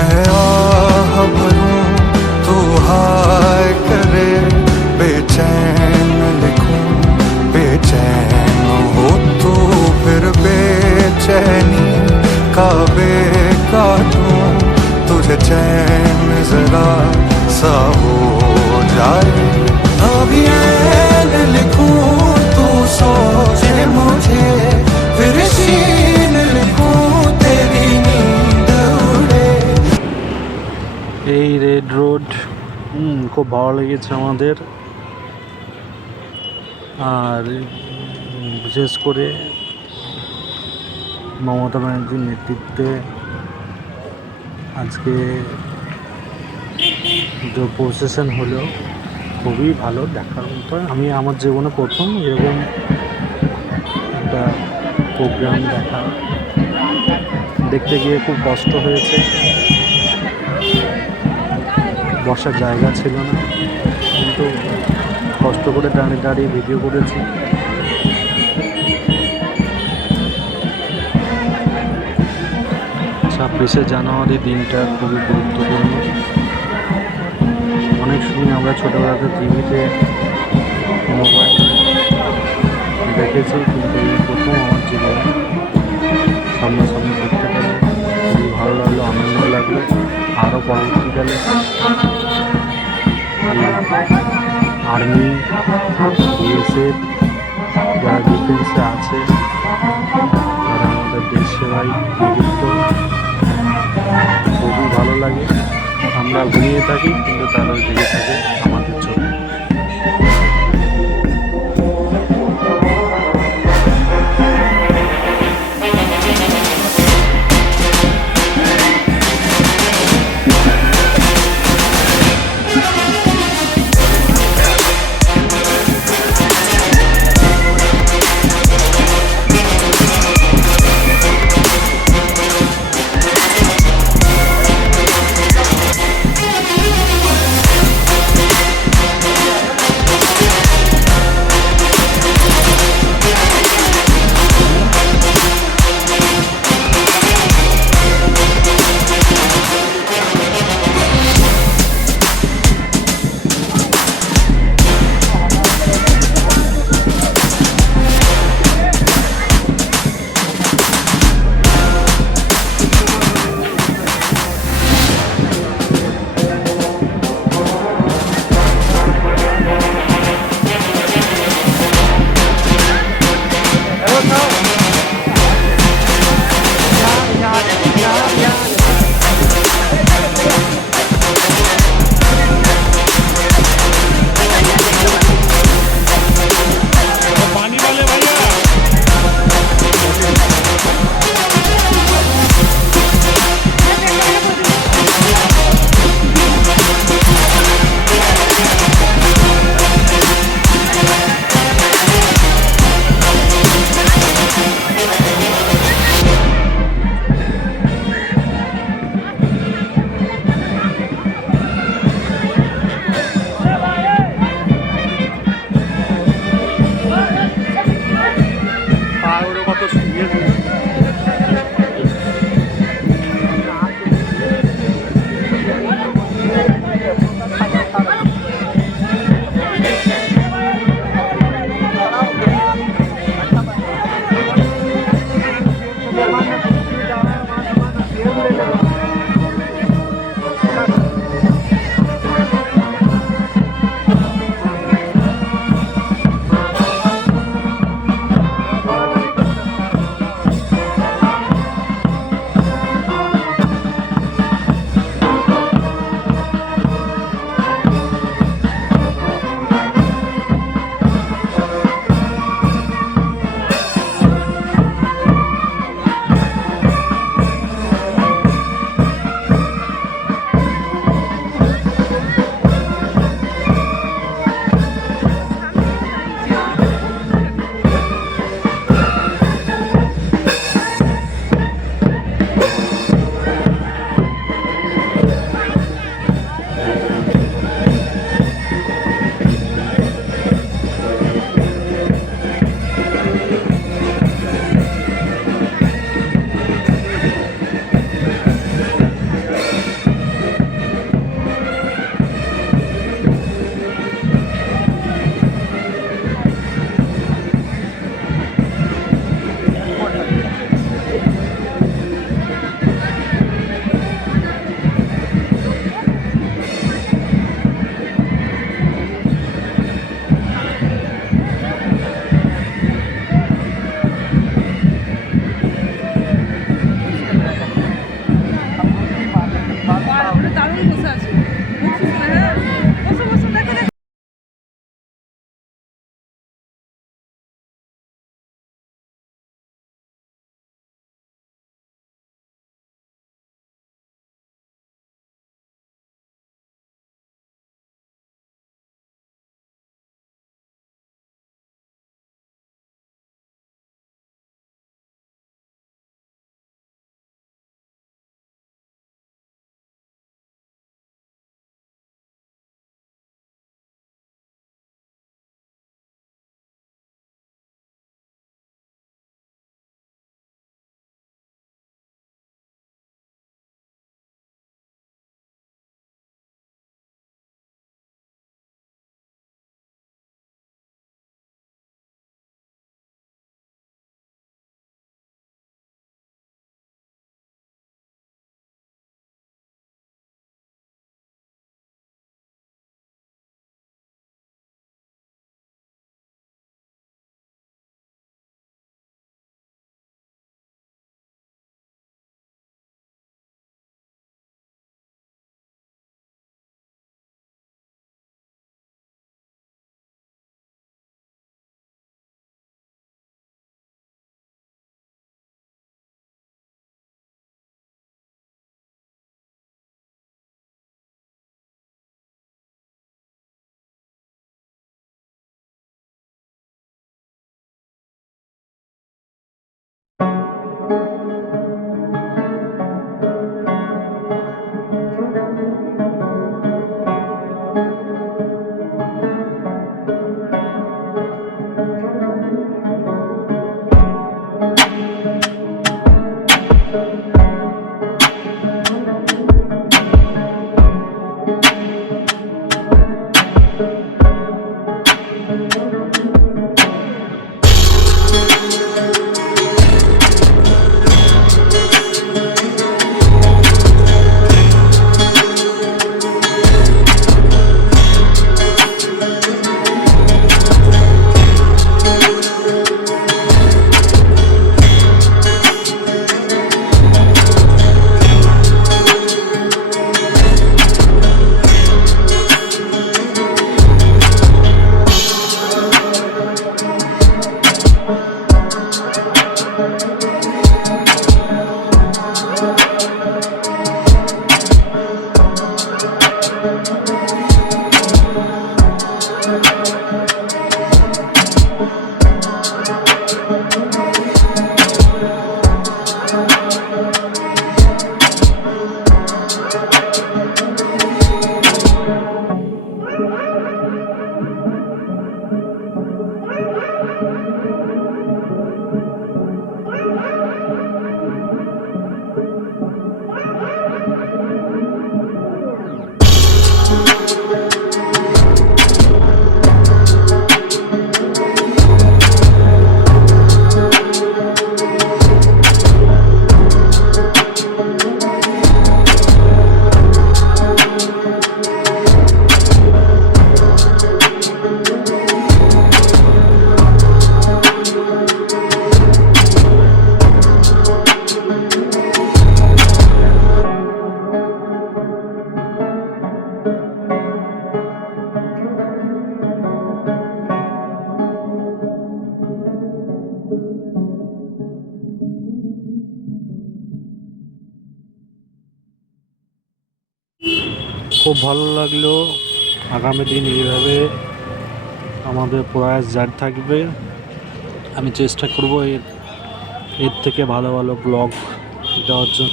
मैं आह भरूं तू हाय करे, बेचैन लिखूं बेचैन हो तू, फिर बेचैनी का काटूं तुझे चैन जरा सा हो जाए। अभी ऐन लिखूं तू सोचे मुझे, फिर शीन लिखूं तेरी नींद उड़े। এই রেড রোড খুব ভালো লেগেছে আমাদের। আর বিশেষ করে মমতা ব্যানার্জির নেতৃত্বে আজকে যে প্রসেশন হলো খুবই ভালো দেখার মতো। আমি আমার জীবনে প্রথম এরকম একটা প্রোগ্রাম দেখা, দেখতে গিয়ে খুব কষ্ট হয়েছে, বসার জায়গা ছিল না, কিন্তু কষ্ট করে দাঁড়িয়ে দাঁড়িয়ে ভিডিও করেছি। 26শে জানুয়ারি দিনটা খুবই গুরুত্বপূর্ণ। অনেক সময় আমরা ছোটোবেলাতে টিভিতে মোবাইল দেখেছি, কিন্তু এই প্রথম আমার জীবনে সামনাসামনি দেখতে পেরে খুবই ভালো লাগলো, আনন্দ লাগলো। আরও পরবর্তীকালে আর্মি, বিএসএফ যারা ডিফেন্সে আছে, তারা আমাদের দেশ সেবায় নিযুক্ত, খুবই ভালো লাগে। আমরা ঘুমিয়ে থাকি কিন্তু তারাও জেগে থাকে আমাদের জন্য। খুব ভালো লাগলো। আগামী দিন এইভাবে আমাদের প্রয়াস জারি থাকবে। আমি চেষ্টা করব এর থেকে ভালো ভালো ব্লগ দেওয়ার জন্য।